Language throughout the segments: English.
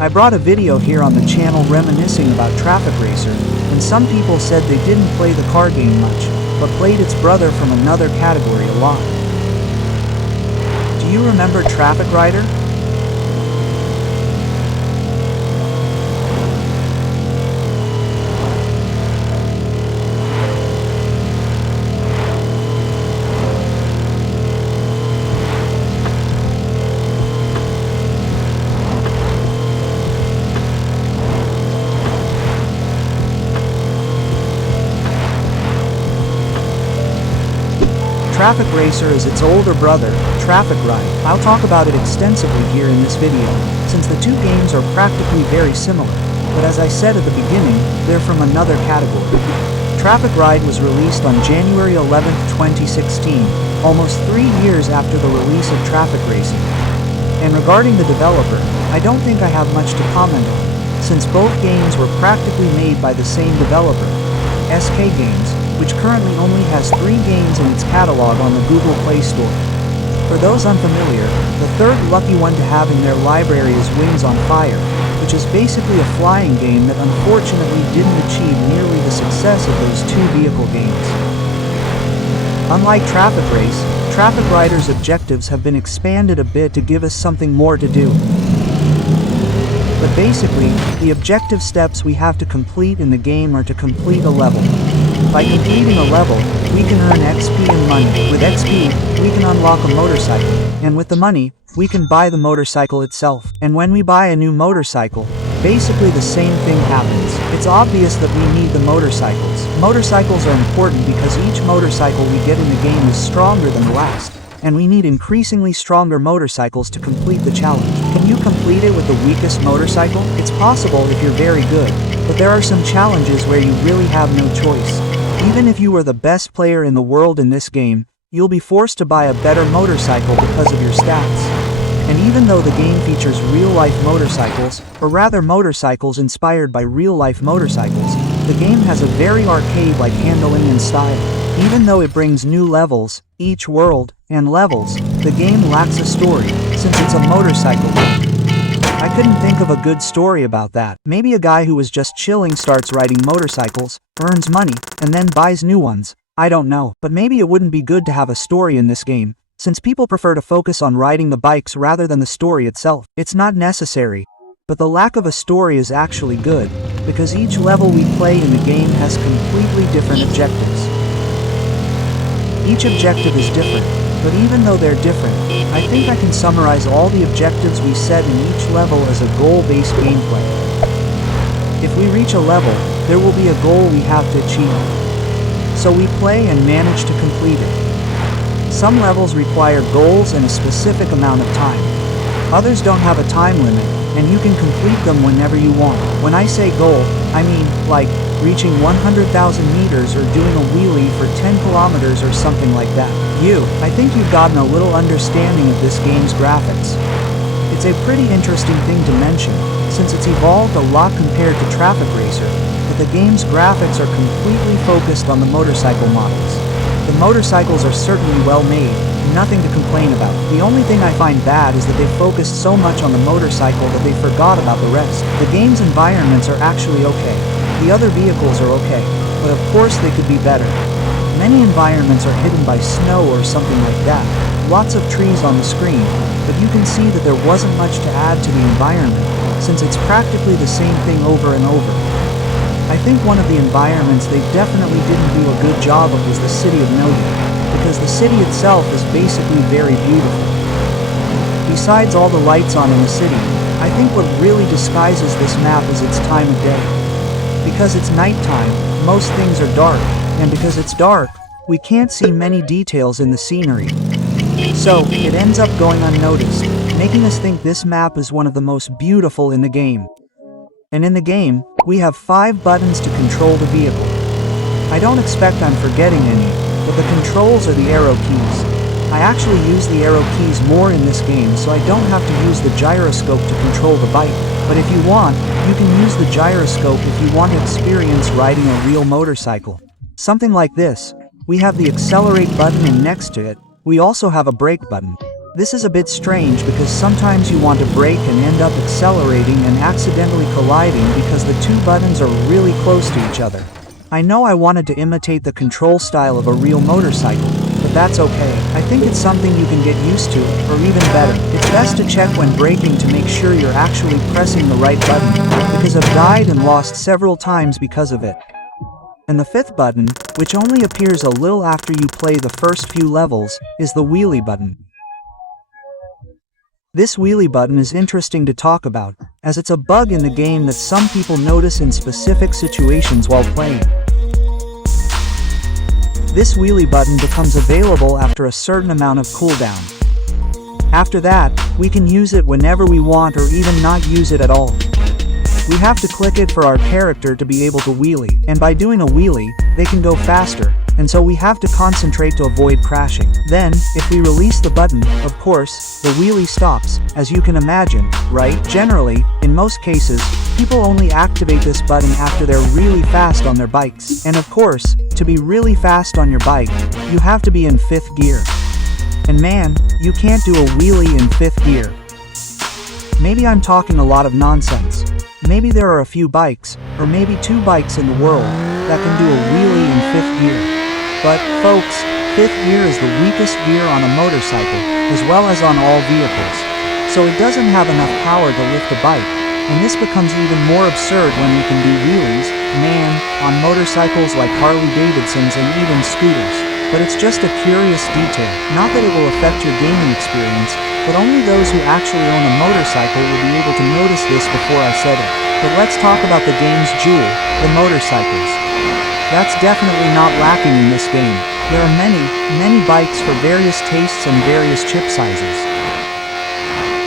I brought a video here on the channel reminiscing about Traffic Racer, and some people said they didn't play the car game much, but played its brother from another category a lot. Do you remember Traffic Rider? Traffic Racer is its older brother, Traffic Ride. I'll talk about it extensively here in this video, since the two games are practically very similar, but as I said at the beginning, they're from another category. Traffic Ride was released on January 11, 2016, almost 3 years after the release of Traffic Racing. And regarding the developer, I don't think I have much to comment on, since both games were practically made by the same developer, SK Games, which currently only has 3 games in its catalog on the Google Play Store. For those unfamiliar, the third lucky one to have in their library is Wings on Fire, which is basically a flying game that unfortunately didn't achieve nearly the success of those 2 vehicle games. Unlike Traffic Race, Traffic Rider's objectives have been expanded a bit to give us something more to do. But basically, the objective steps we have to complete in the game are to complete a level. By completing a level, we can earn XP and money. With XP, we can unlock a motorcycle, and with the money, we can buy the motorcycle itself. And when we buy a new motorcycle, basically the same thing happens. It's obvious that we need the motorcycles. Motorcycles are important because each motorcycle we get in the game is stronger than the last, and we need increasingly stronger motorcycles to complete the challenge. Can you complete it with the weakest motorcycle? It's possible if you're very good, but there are some challenges where you really have no choice. Even if you are the best player in the world in this game, you'll be forced to buy a better motorcycle because of your stats. And even though the game features real-life motorcycles, or rather motorcycles inspired by real-life motorcycles, the game has a very arcade-like handling and style. Even though it brings new levels, each world, and levels, the game lacks a story, since it's a motorcycle game. I couldn't think of a good story about that. Maybe a guy who was just chilling starts riding motorcycles, earns money, and then buys new ones. I don't know. But maybe it wouldn't be good to have a story in this game, since people prefer to focus on riding the bikes rather than the story itself. It's not necessary. But the lack of a story is actually good, because each level we play in the game has completely different objectives. Each objective is different, but even though they're different, I think I can summarize all the objectives we set in each level as a goal-based gameplay. If we reach a level, there will be a goal we have to achieve. So we play and manage to complete it. Some levels require goals and a specific amount of time. Others don't have a time limit, and you can complete them whenever you want. When I say goal, I mean, like, reaching 100,000 meters or doing a wheelie for 10 kilometers or something like that. I think you've gotten a little understanding of this game's graphics. It's a pretty interesting thing to mention, since it's evolved a lot compared to Traffic Racer, but the game's graphics are completely focused on the motorcycle models. The motorcycles are certainly well made, nothing to complain about. The only thing I find bad is that they focused so much on the motorcycle that they forgot about the rest. The game's environments are actually okay. The other vehicles are okay, but of course they could be better. Many environments are hidden by snow or something like that. Lots of trees on the screen, but you can see that there wasn't much to add to the environment, since it's practically the same thing over and over. I think one of the environments they definitely didn't do a good job of was the city of Million, because the city itself is basically very beautiful. Besides all the lights on in the city, I think what really disguises this map is its time of day. Because it's nighttime, most things are dark, and because it's dark, we can't see many details in the scenery. So, it ends up going unnoticed, making us think this map is one of the most beautiful in the game. And in the game, we have 5 buttons to control the vehicle. I don't expect I'm forgetting any, but the controls are the arrow keys. I actually use the arrow keys more in this game, so I don't have to use the gyroscope to control the bike. But if you want, you can use the gyroscope if you want to experience riding a real motorcycle. Something like this. We have the accelerate button, and next to it, we also have a brake button. This is a bit strange because sometimes you want to brake and end up accelerating and accidentally colliding because the two buttons are really close to each other. I know I wanted to imitate the control style of a real motorcycle, but that's okay. I think it's something you can get used to, or even better. It's best to check when braking to make sure you're actually pressing the right button, because I've died and lost several times because of it. And the fifth button, which only appears a little after you play the first few levels, is the wheelie button. This wheelie button is interesting to talk about, as it's a bug in the game that some people notice in specific situations while playing. This wheelie button becomes available after a certain amount of cooldown. After that, we can use it whenever we want or even not use it at all. We have to click it for our character to be able to wheelie, and by doing a wheelie, they can go faster, and so we have to concentrate to avoid crashing. Then, if we release the button, of course, the wheelie stops, as you can imagine, right? Generally, in most cases, people only activate this button after they're really fast on their bikes. And of course, to be really fast on your bike, you have to be in 5th gear. And man, you can't do a wheelie in 5th gear. Maybe I'm talking a lot of nonsense. Maybe there are a few bikes, or maybe 2 bikes in the world, that can do a wheelie in 5th gear. But, folks, 5th gear is the weakest gear on a motorcycle, as well as on all vehicles. So it doesn't have enough power to lift a bike, and this becomes even more absurd when we can do wheelies, man, on motorcycles like Harley-Davidsons and even scooters. But it's just a curious detail. Not that it will affect your gaming experience, but only those who actually own a motorcycle will be able to notice this before I said it. But let's talk about the game's jewel, the motorcycles. That's definitely not lacking in this game. There are many bikes for various tastes and various chip sizes.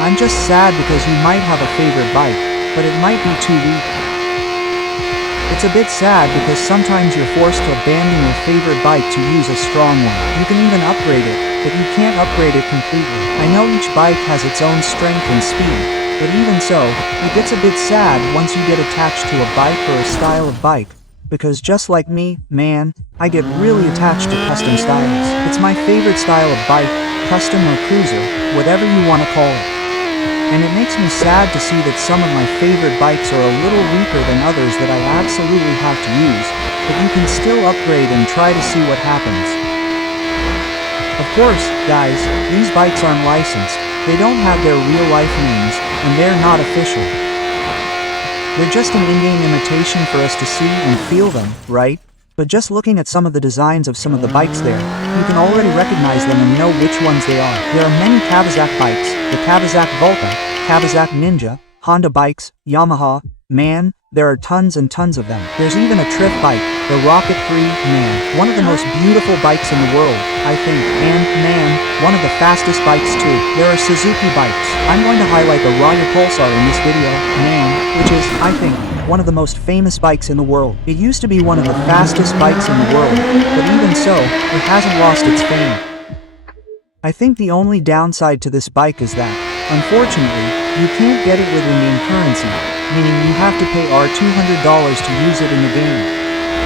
I'm just sad because you might have a favorite bike, but it might be too weak. It's a bit sad because sometimes you're forced to abandon your favorite bike to use a strong one. You can even upgrade it, but you can't upgrade it completely. I know each bike has its own strength and speed, but even so, it gets a bit sad once you get attached to a bike or a style of bike, because just like me, man, I get really attached to custom styles. It's my favorite style of bike, custom or cruiser, whatever you want to call it. And it makes me sad to see that some of my favorite bikes are a little weaker than others that I absolutely have to use, but you can still upgrade and try to see what happens. Of course, guys, these bikes aren't licensed, they don't have their real-life names, and they're not official. They're just an in-game imitation for us to see and feel them, right? But just looking at some of the designs of some of the bikes there, you can already recognize them and know which ones they are. There are many Kawasaki bikes, the Kawasaki Volta, Kawasaki Ninja, Honda bikes, Yamaha, man, there are tons and tons of them. There's even a Trift bike, the Rocket 3, man, one of the most beautiful bikes in the world, I think, and, man, one of the fastest bikes too. There are Suzuki bikes. I'm going to highlight the Raya Pulsar in this video, man, which is, I think, one of the most famous bikes in the world. It used to be one of the fastest bikes in the world, but even so, it hasn't lost its fame. I think the only downside to this bike is that, unfortunately, you can't get it with in-game currency, meaning you have to pay $200 to use it in the game.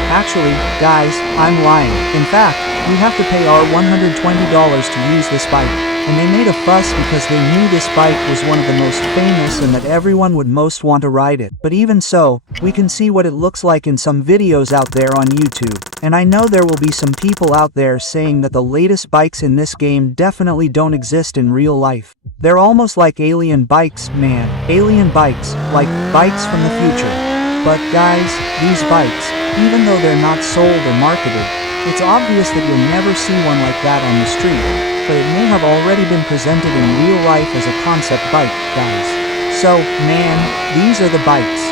Actually, guys, I'm lying. In fact, we have to pay $120 to use this bike. And they made a fuss because they knew this bike was one of the most famous and that everyone would most want to ride it. But even so, we can see what it looks like in some videos out there on YouTube. And I know there will be some people out there saying that the latest bikes in this game definitely don't exist in real life. They're almost like alien bikes, man. Alien bikes, like bikes from the future. But guys, these bikes, even though they're not sold or marketed, it's obvious that you'll never see one like that on the street, but it may have already been presented in real life as a concept bike, guys. So, man, these are the bikes.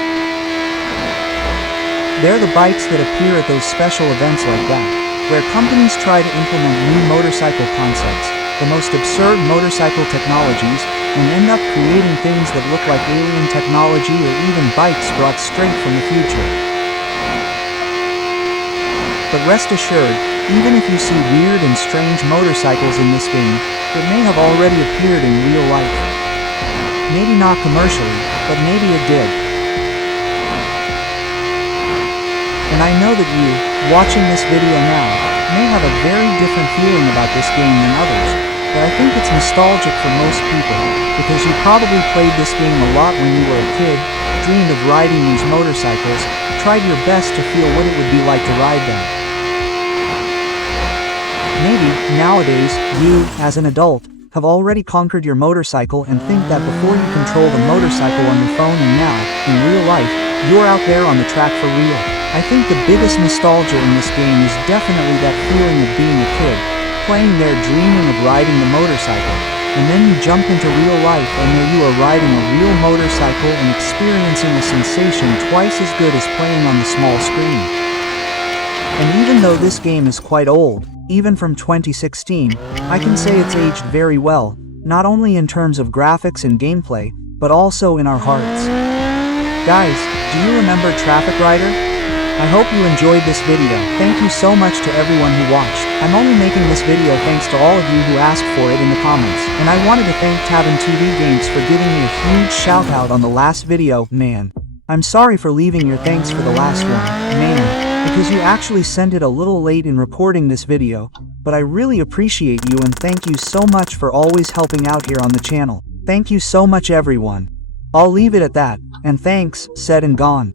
They're the bikes that appear at those special events like that, where companies try to implement new motorcycle concepts, the most absurd motorcycle technologies, and end up creating things that look like alien technology or even bikes brought straight from the future. But rest assured, even if you see weird and strange motorcycles in this game, it may have already appeared in real life. Maybe not commercially, but maybe it did. And I know that you, watching this video now, may have a very different feeling about this game than others, but I think it's nostalgic for most people, because you probably played this game a lot when you were a kid, dreamed of riding these motorcycles, tried your best to feel what it would be like to ride them. Maybe, nowadays, you, as an adult, have already conquered your motorcycle and think that before you control the motorcycle on your phone and now, in real life, you're out there on the track for real. I think the biggest nostalgia in this game is definitely that feeling of being a kid, playing there dreaming of riding the motorcycle, and then you jump into real life and there you are riding a real motorcycle and experiencing a sensation twice as good as playing on the small screen. And even though this game is quite old, even from 2016, I can say it's aged very well, not only in terms of graphics and gameplay, but also in our hearts. Guys, do you remember Traffic Rider? I hope you enjoyed this video. Thank you so much to everyone who watched. I'm only making this video thanks to all of you who asked for it in the comments, and I wanted to thank Tavern TV Games for giving me a huge shout out on the last video, man. I'm sorry for leaving your thanks for the last one, man. Because you actually sent it a little late in recording this video, but I really appreciate you and thank you so much for always helping out here on the channel. Thank you so much everyone. I'll leave it at that, and thanks, said and gone.